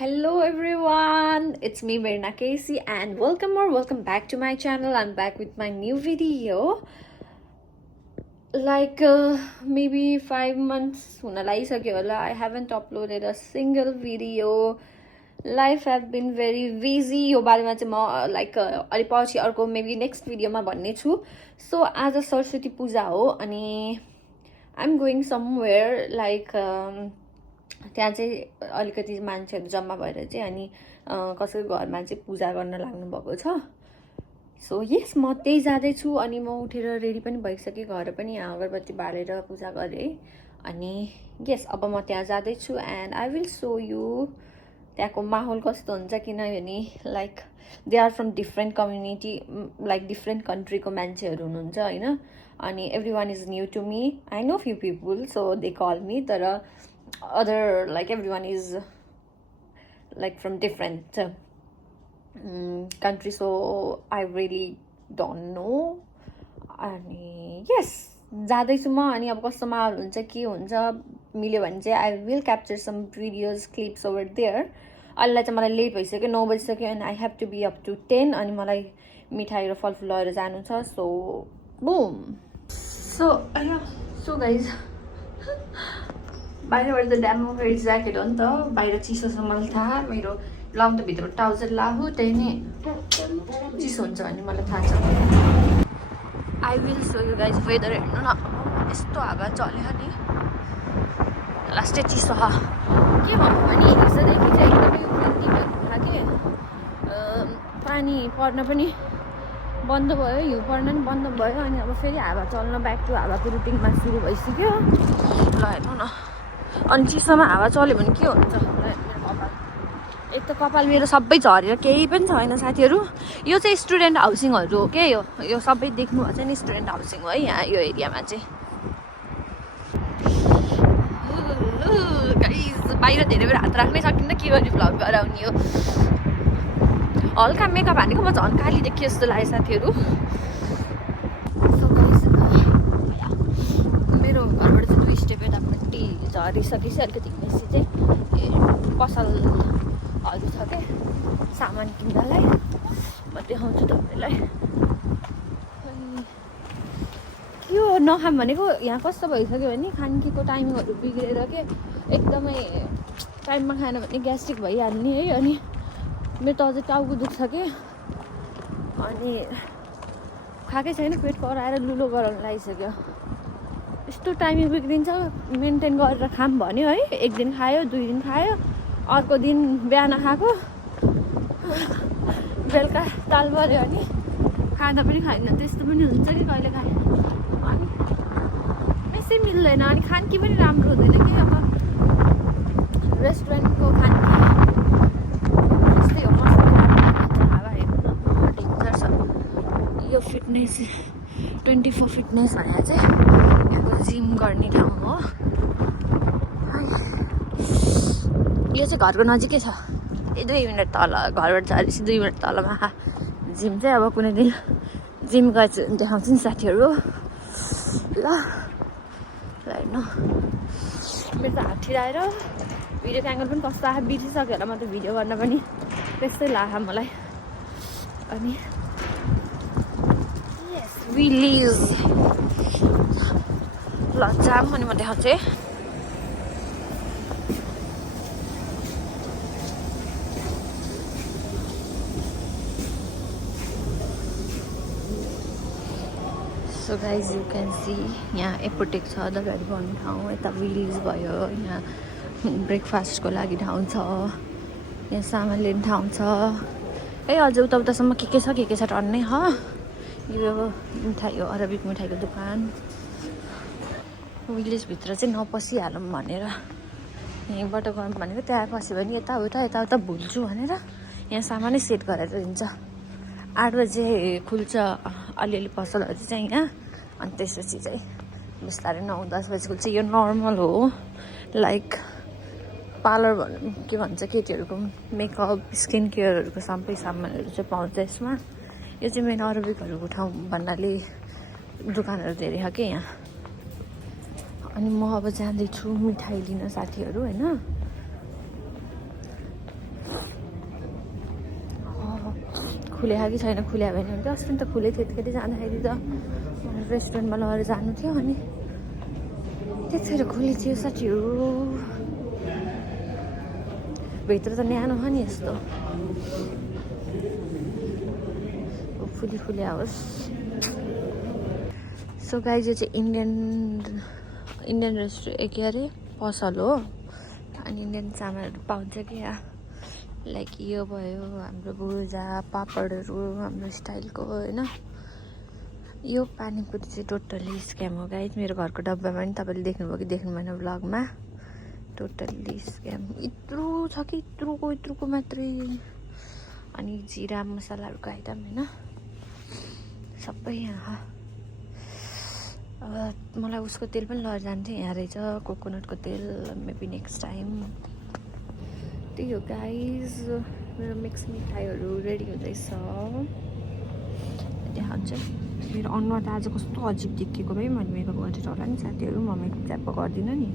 Hello everyone, it's me Mirna Casey and welcome back to my channel. I'm back with my new video. Like maybe 5 months I haven't uploaded a single video. Life have been very busy. यो बारेमा चाहिँ म like अलि पछि अर्को maybe next video मा भन्ने छु. So आज सरस्वती पूजा हो अनि I'm going somewhere like त्यहाँ चाहिँ अलिकति मान्छेहरु जम्मा भएर चाहिँ अनि कसैको घरमा चाहिँ पूजा गर्न लाग्नु भएको छ. सो यस म त्यही जाँदै छु अनि म उठेर रेडी पनि भइसके घर पनि अगरबत्ती बालेर पूजा गरे अनि यस अब म त्यहाँ जाँदै छु and I will show you त्यहाँको माहौल कस्तो हुन्छ किनभने like they are from different community like different कन्ट्रीको मान्छेहरु हुनुहुन्छ हैन अनि everyone is new to me. I know few people so they call me तर other like everyone is like from different countries, so I really don't know. अनि yes जाँदैछु म अनि अब कस्तो माहौल हुन्छ के हुन्छ मिल्यो भने चाहिँ I will capture some videos clips over there. अहिले चाहिँ मलाई लेट भइसक्यो 9 बजिसक्यो and I have to be up to 10 अनि मलाई मिठाई र फलफुल लिएर जानु छ. So boom. So guys बाहिरबाट त ड्यामो फेरि ज्याकेट हो नि त बाहिर चिसो छ मलाई थाहा मेरो लाउँ त भित्र ट्राउजर लाहु त्यही नै चिसो हुन्छ भन्ने मलाई थाहा छ. I will show you guys weather हेर्नु न यस्तो हावा चल्यो नि लास्टै चिसो ह के भन्नु भने हिजोदेखि चाहिँ एकदमै विन्डी भएको के पानी पर्न पनि बन्द भयो हिउँ पर्न पनि बन्द भयो अनि अब फेरि हावा चल्न ब्याक टु हावाको रुटिनमा सुरु भइसक्यो. ल हेर्नु न अनि चिसोमा हावा चल्यो भने के हुन्छ मेरो कपाल एक त कपाल मेरो सबै झरेर केही पनि छैन साथीहरु. यो चाहिँ स्टुडेन्ट हाउसिङहरु हो के यो सबै देख्नु भन्छ नि स्टुडेन्ट हाउसिङ हो है यहाँ यो एरियामा चाहिँ. गाइस बाहिर धेरै बेर हात राख्नै सकिन्न के गर्ने भ्लग गराउने हो. हल्का मेकअप हानेको म झन् काली देखिए जस्तो लाग्यो साथीहरु. सो गाइस मेरो घरबाट चाहिँ 2 स्टेप यतापट्टि झरिसकेपछि अलिकति बेसी चाहिँ पसलहरू छ के सामान किन्नलाई म देखाउँछु तपाईँलाई. के हो नखाम भनेको यहाँ कस्तो भइसक्यो भने खानकीको टाइमिङहरू बिग्रेर के एकदमै टाइममा खाएन भने ग्यास्ट्रिक भइहाल्ने है. अनि मेरो त अझै टाउको दुख्छ के अनि खाएकै छैन पेट कराएर लुलो गराउन लागिसक्यो. यस्तो टाइमिङ बिग्रिन्छ मेन्टेन गरेर खाम भन्यो है. एक दिन खायो 2 दिन खायो अर्को दिन बिहान खाएको बेलुका ताल पऱ्यो अनि खाँदा पनि खाइन्न त्यस्तो पनि हुन्छ कि कहिले खाएँ अनि यसै मिल्दैन अनि खानकी पनि राम्रो हुँदैन कि अब रेस्टुरेन्टको खानकी यस्तै हो मसला हावा हेर्नु न डेन्जर छ. यो फिटनेस 24 फिटनेस भनेर चाहिँ यहाँको जिम गर्ने ठाउँ हो. यो चाहिँ घरको नजिकै छ 2 मिनट तल घरबाट झरेपछि 2 मिनट तलमा जिम चाहिँ अब कुनै दिन जिम गर्छ देखाउँछु नि साथीहरु. ल हेर्नु मेरो त हात ठिराएर भिडियो एङ्गल पनि कस्तो आयो बिर्सिसक्यो होला म त भिडियो गर्न पनि त्यस्तै लाग्यो मलाई. अनि यस विलिज ल जाम अनि म देखाउँछु है. So guys you can see यहाँ एपोटेक छ दबाईहरू पाउने ठाउँ यता विलिज भयो यहाँ ब्रेकफास्टको लागि ठाउँ छ यहाँ सामान लिने ठाउँ छ है. अझ उतासम्म के छ टन्नै ह. यो मिठाई हो अरबिक मिठाईको दोकान. विलेजभित्र चाहिँ नपसिहालौँ भनेर यहीँबाट गयौँ भनेको त्यहाँ पस्यो भने यताउता भुल्छु भनेर यहाँ सामानै सेट गरेर दिन्छ. 8 बजे खुल्छ अलिअलि पसलहरू चाहिँ यहाँ अनि त्यसपछि चाहिँ बिस्तारै 9-10 बजी खुल्छ. यो नर्मल हो लाइक पार्लर के भन्छ केटीहरूको मेकअप स्किन केयरहरूको सबै सामानहरू चाहिँ पाउँछ यसमा. यो चाहिँ मेन अरबिकहरूको ठाउँ भन्नाले दोकानहरू धेरै छ कि यहाँ. अनि म अब जाँदैछु मिठाई लिन साथीहरू हैन. खुले कि छैन, खुल्या भएन भने अस्ति त खुलै थियो। त्यतिखेर जाँदाखेरि त रेस्टुरेन्टमा लगेर जानु थियो अनि त्यतिखेर खुली थियो साथीहरू। भित्र त न्यानो छ नि यस्तो, फुली खुल्या होस्। सो गाइज यो चाहिँ इन्डियन रेस्टुरेन्ट के अरे पसल हो अनि इन्डियन सामानहरू पाउँछ कि यहाँ। लाइक यो भयो हाम्रो भुजा पापडहरू हाम्रो स्टाइलको होइन। यो पानीपुरी चाहिँ टोटल्ली स्क्याम हो गाइज। मेरो घरको डब्बामा पनि तपाईँले देख्नुभयो कि देख्नु भएन भ्लगमा, टोटल्ली स्क्याम। यत्रो छ कि यत्रोको मात्रै। अनि जिरा मसलाहरूको आइटम होइन सबै यहाँ। मलाई उसको तेल पनि लगेर जान्थेँ, यहाँ रहेछ कोकोनटको तेल, मेबी नेक्स्ट टाइम। त्यही हो गाइज, मेरो मिक्स मिठाईहरू रेडी हुँदैछ। देखाउँछ मेरो अनुहार त आज कस्तो अजिब देखिएको भाइ। मैले मेकअप गरेर होला नि साथीहरू, म मेकअप च्याप गर्दिनँ नि।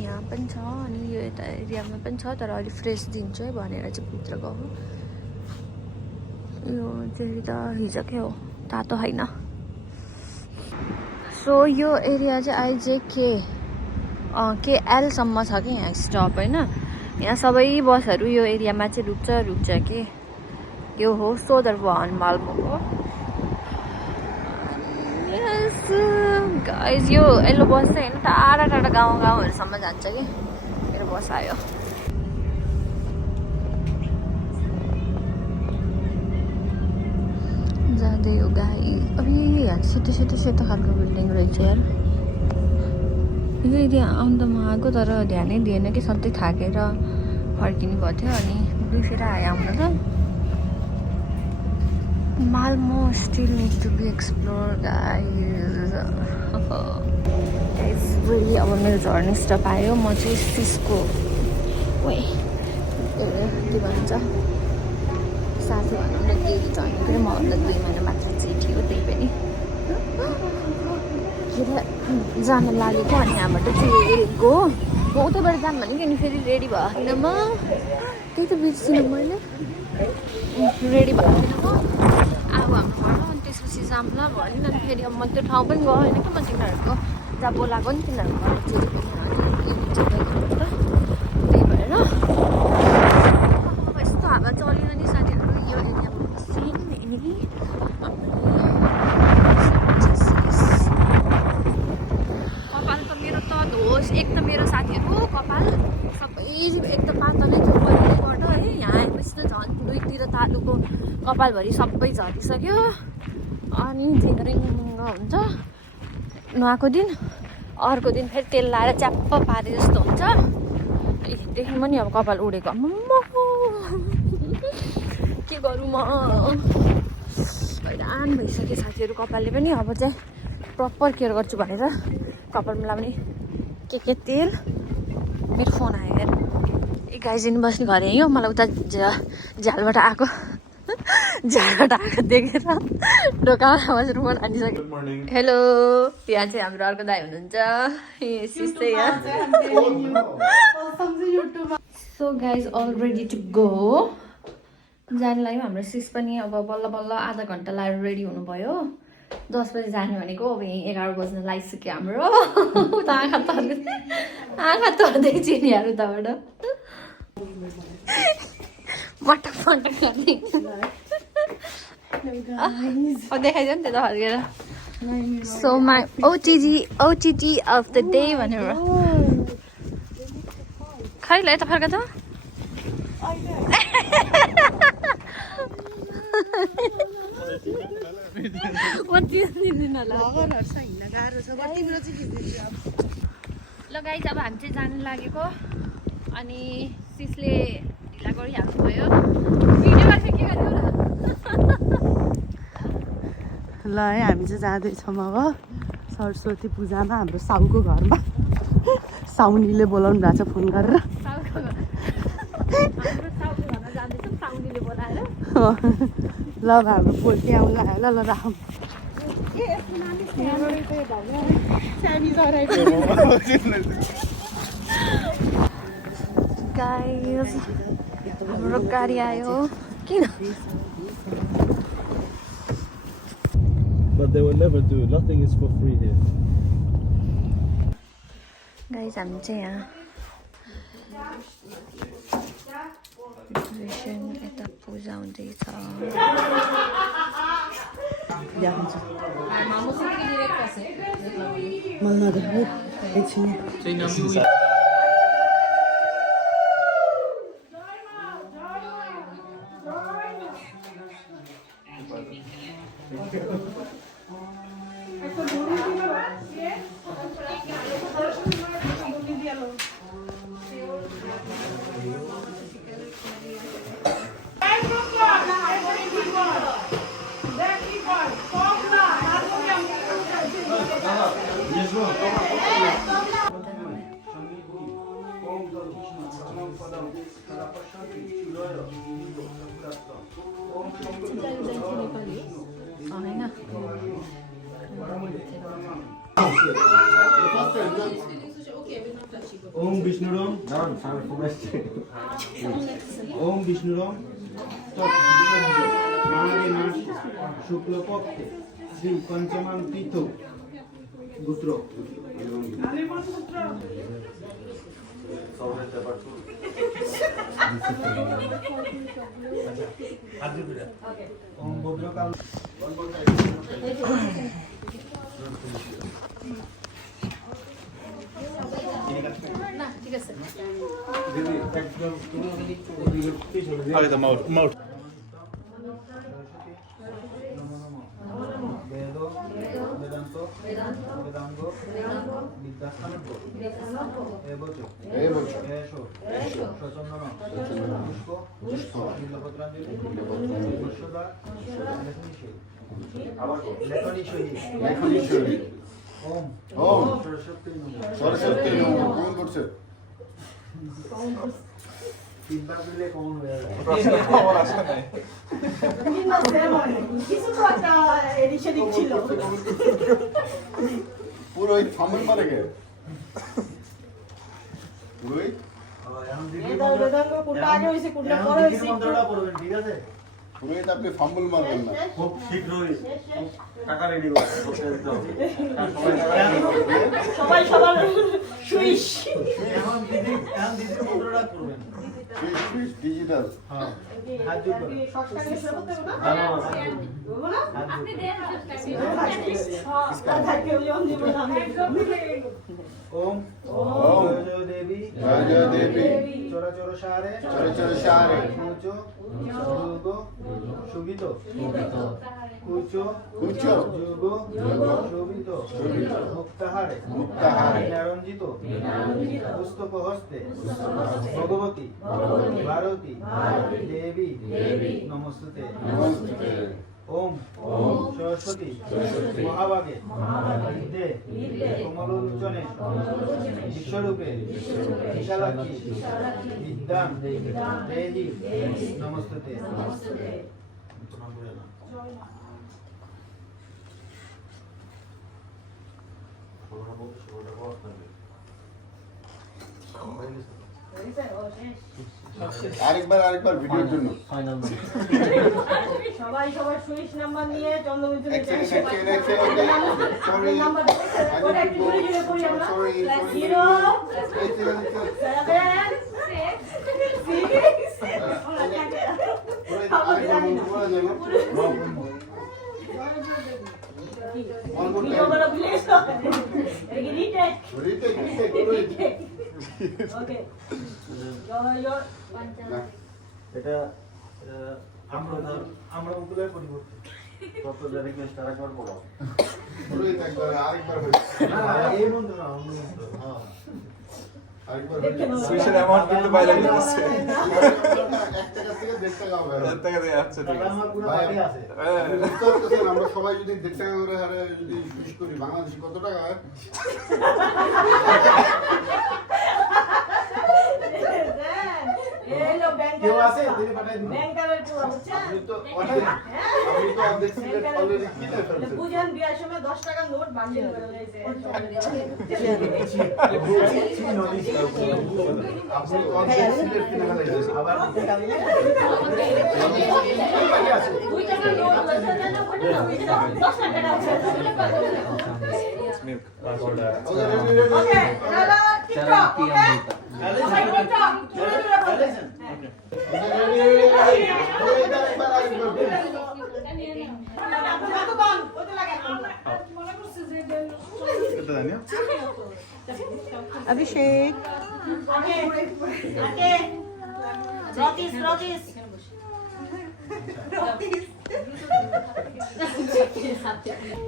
यहाँ पनि छ अनि यो यता एरियामा पनि छ, तर अलिक फ्रेस दिन्छु है भनेर चाहिँ भित्र गएको। यो चाहिँ त हिजोकै हो, तातो होइन। सो यो एरिया चाहिँ आइजेके एलसम्म छ कि यहाँ स्टप होइन। यहाँ सबै बसहरू यो एरियामा चाहिँ रुक्छ कि। यो हो सोदरवान मालपोको। यस गाइज यो यल्लो बस चाहिँ होइन टाढा टाढा गाउँहरूसम्म जान्छ कि। मेरो बस आयो। जाँदै हो गाइज। अब यहाँ सेतो खालको बिल्डिङ रहेछ यार। यो एरिया आउनु त म आएको तर ध्यानै दिएन कि सधैँ थाकेर फर्किनु भएको थियो अनि बिर्सेर आयो आउनु त। Malmo still need to be explore guys. भोलि अब मेरो झर्ने स्टप आयो। म चाहिँ सिस्को के भन्छ साथी भनौँ न के झर्ने पनि मभन्दा 2 महिना मात्र चिठी हो, त्यही पनि जान लागेको। अनि यहाँबाट चाहिँ गो म उतैबाट जाऊँ भनेको नि, फेरि रेडी भएको छैन म। त्यही त बिर्सिनँ मैले, रेडी भएको छैन म। अब हाम्रो घरमा अनि त्यसपछि जाऊँ ल भन्यो नि। फेरि अब म त्यो ठाउँ पनि गएँ होइन कि म तिनीहरूको जहाँ बोलाएको नि तिनीहरूको चाहिँ त्यही भएर यस्तो हावा चलेन नि साथीहरू यो एरियामा। कपाल त मेरो त धोस। एक त मेरो साथीहरू कपाल सबै एक त पातलै थियो पहिलेबाट है। यहाँ आएपछि त झन् दुईतिर तालुको कपालभरि सबै झरिसक्यो। अनि धेरै महँगो हुन्छ नुहाएको दिन। अर्को दिन फेरि तेल लाएर च्याप्प पारे जस्तो हुन्छ। एकदेखि पनि अब कपाल उडेको के गरौँ म। हैरान भइसक्यो साथीहरू कपालले पनि। अब चाहिँ प्रपर केयर गर्छु भनेर कपालमा लगाउने के तेल। मेरो फोन आयो यार। गाइजिन बस्ने घर यहीँ हो। मलाई उता झ्यालबाट आएको देखेर दोकानमा बसेर मन हानिसक्यो। हेलो, यहाँ चाहिँ हाम्रो अर्को दाइ हुनुहुन्छ। So guys all ready to go. जानु लाग्यो हाम्रो सिस पनि। अब बल्ल बल्ल आधा घन्टा लाएर रेडी हुनुभयो। 10 बजी जाने भनेको अब यहीँ 11 बज्न लागिसक्यो हाम्रो। उता आँखा तर्दै चिनिहरू उताबाट मटक गर्ने। देखाइदियो नि त फर्केर। So my OTT of the day भनेर खै ल यता फर्क त। ल गाइज अब हामी चाहिँ जानु लागेको। अनि सिसले ढिला गरिहाल्नु भयो। भिडियो गर्छ के गर्नु ल है हामी चाहिँ जाँदैछौँ अब सरस्वती पूजामा हाम्रो साउको घरमा। साउनीले बोलाउनु भएको छ फोन गरेर। ल अब हाम्रो पोल्ट्री आउनु लाग्यो। ल राखौँ। गाइस हाम्रो गाडी आयो। किन But they will never do. Nothing is for free here. Guys हामी चाहिँ यहाँ प्रिपरेसन यता पूजा हुँदैछ मलाई नदेखाऊ एकछिन Om Vishnuram. Om Vishnuram. Mage Mas Shukla Pakshe Sri Panchamam Titho Gutro. Om Bodrakal. the mouth. Vedo, Vedanto, Vedango, Vidyasanato, Ebocho, Esho, Shochandana, Pushko, Nilapatranjali, Vishwada, Lekanishori, Om, Saraswati নমঃ কোন করছে feedback দিলে কমন হয়ে যায় কিছু তো একটা এডিশন ছিল পুরোহিত ফামল মারে গে পুরোহিত বেদাঙ্গ কোনটা আগে হইছে কোনটা পরে হইছে মন্ত্রটা পড়বেন ঠিক আছে পুরোহিত আপনি ফাম্বল মারবেন না খুব শীঘ্রই টাকা রেডি করতে সবাই সবার সুইশ এখন দিদি মন্ত্রটা করবেন সুইচ ডিজিটাল হ্যাঁ হাত জোড় করুন সবটাকে শুরু করতে হবে না হ্যাঁ বলবো না আপনি দেন থাকে ওই দিব না ওম ওম জয় দেবী জয় জয় দেবী চরা চরা সারে চর সারে কুচো যুগ সুবিত কুচো কুচো যুগ সুবিত মুক্তাহারে মুক্তাহারে নিরঞ্জিত পুস্তক হস্তে ভগবতী ভারতী দেবী নমস্তুতে নমস্তে ওম সরস্বতী মহাভাগে বিদ্যে কমলোচনে বিশ্বরূপে বিশালাক্ষী বিদ্যাং দেহি নমস্তুতে আরেকবার ভিডিওর জন্য সবাই সবার সুইচ নাম্বার নিয়ে চন্দ্রবিন্দু এক সেকেন্ড সরি নাম্বার ওটা একটু ঘুরে ঘুরে করি আমরা সরি 0 এটা আমরা মুকুলের পরিবর্তে কত রিকোয়েস্ট আরেকবার পড়াও আরেকবার এই মন্ত্র না অন্য মন্ত্র হ্যাঁ সুইচের অ্যামাউন্ট কিন্তু বাইরে দিতেছে 1 টাকা থেকে 1.5 টাকা হবে 1 টাকা দিয়ে আচ্ছা ঠিক আছে আমার পুরো বাড়ি আছে আমরা সবাই যদি 1.5 টাকা করে হারে যদি সুইচ করি বাংলাদেশে কত টাকা হয় কেউ আছে তিনি পাঠাই দিন ব্যাংকারের পুরো বুঝছেন আপনি তো অর্ধেক সিলেট অলরেডি কিনে ফেলছেন বুঝেন বিয়ার সময় 10 টাকার নোট বান্ডিল করে লইছে আপনি অর্ধেক সিলেট কিনে ফেলছেন अभिषेक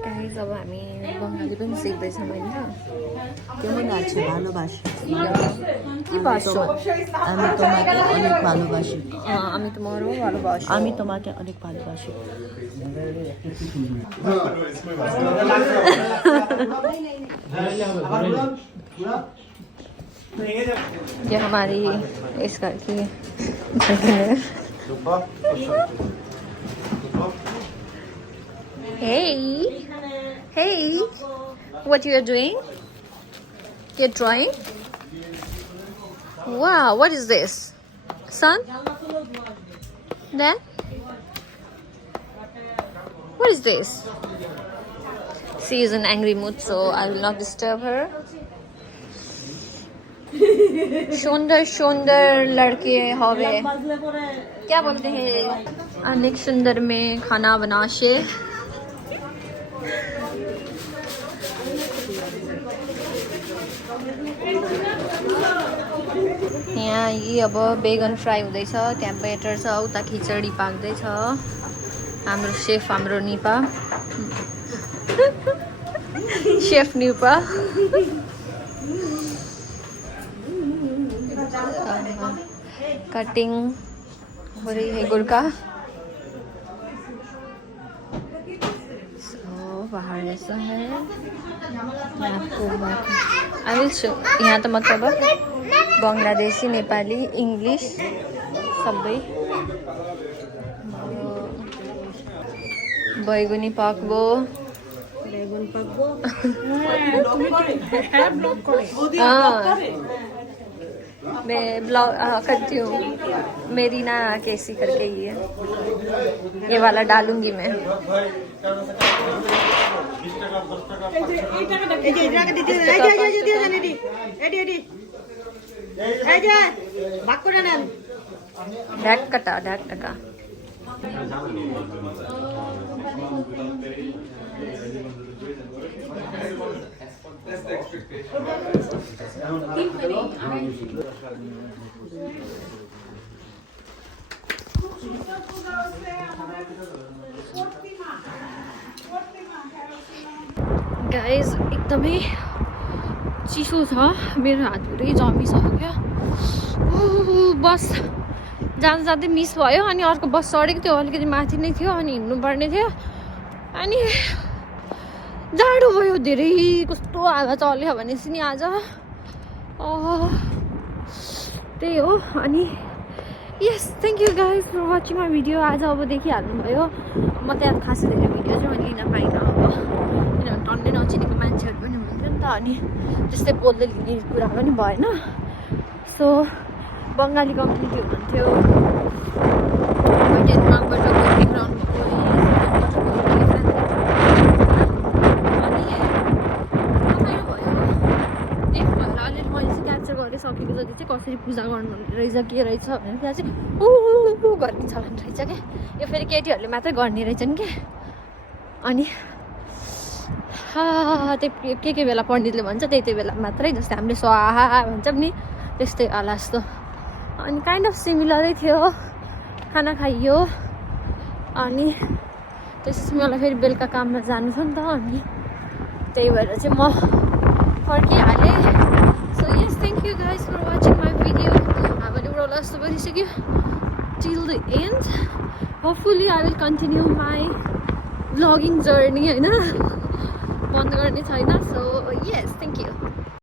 गाइस अब हामी बङ्गाली पनि सिक्दैछौँ होइन কেমন আছে ভালোবাসি কি ভাষা আমি তোমাকে অনেক ভালোবাসি আমি তোমারও ভালোবাসি আমি তোমাকে অনেক ভালোবাসি ये हमारी इस घर की Hey, hey, what you are doing? You're drawing? Wow, what is this? Son? Dad? What is this? She is in angry mood, so I will not disturb her. सुंदर सुंदर लड़के हवे क्या बोलते हैं अनेक सुंदर में खाना बनाशे यहाँ यी अब बेगन फ्राई हुँदैछ त्यहाँ बेटर छ उता खिचडी पाक्दैछ हाम्रो शेफ हाम्रो निपा शेफ निपा कटिंग हो रही है गुड़का बाहर ऐसा है आपको आई विल शो यहाँ तो मतलब बंगलादेशी नेपाली इंग्लिश सबै बैगुनी पाक्बो বেগুন পাকবো मैं ब्लॉग करती हूँ मेरी ना कैसी करके ही है ये वाला डालूंगी मैं ढाक कटा ढाक टका गाइस एकदमै चिसो छ मेरो हात पुरै जमिसक्यो बस जाँदा जाँदै मिस भयो अनि अर्को बस चढेको थियो अलिकति माथि नै थियो अनि हिँड्नु पर्ने थियो अनि जाडो भयो धेरै कस्तो हावा चल्यो भनेपछि नि आज त्यही हो अनि yes thank you guys for watching my video आज अब देखिहाल्नुभयो म त्यहाँ खासै धेरै भिडियो चाहिँ मैले लिन पाइनँ अब किनभने टन्नै नचिनेको मान्छेहरू पनि हुनुहुन्थ्यो नि त अनि त्यस्तै बोल्दै लिने कुरा पनि भएन सो बङ्गाली कम्युनिटी हुनुहुन्थ्यो डेनमार्कबाट वर्किङ ग्राउन्ड सकेको जति चाहिँ कसरी पूजा गर्नु रहेछ के रहेछ भनेर त्यहाँ चाहिँ गर्ने चलन रहेछ क्या यो फेरि केटीहरूले मात्रै गर्ने रहेछन् क्या अनि त्यो के बेला पण्डितले भन्छ त्यही बेला मात्रै जस्तै हामीले स्वाहा भन्छौँ नि त्यस्तै होला जस्तो अनि काइन्ड अफ सिमिलरै थियो खाना खाइयो अनि त्यसपछि मलाई फेरि बेलुका काममा जानु छ नि त अनि त्यही भएर चाहिँ म फर्किहालेँ So yes, thank you guys for watching my video. अब एउटा लास्ट गरिसक्यो till the end. Hopefully I will continue my vlogging journey हैन बन्द गर्ने छैन. So yes, thank you.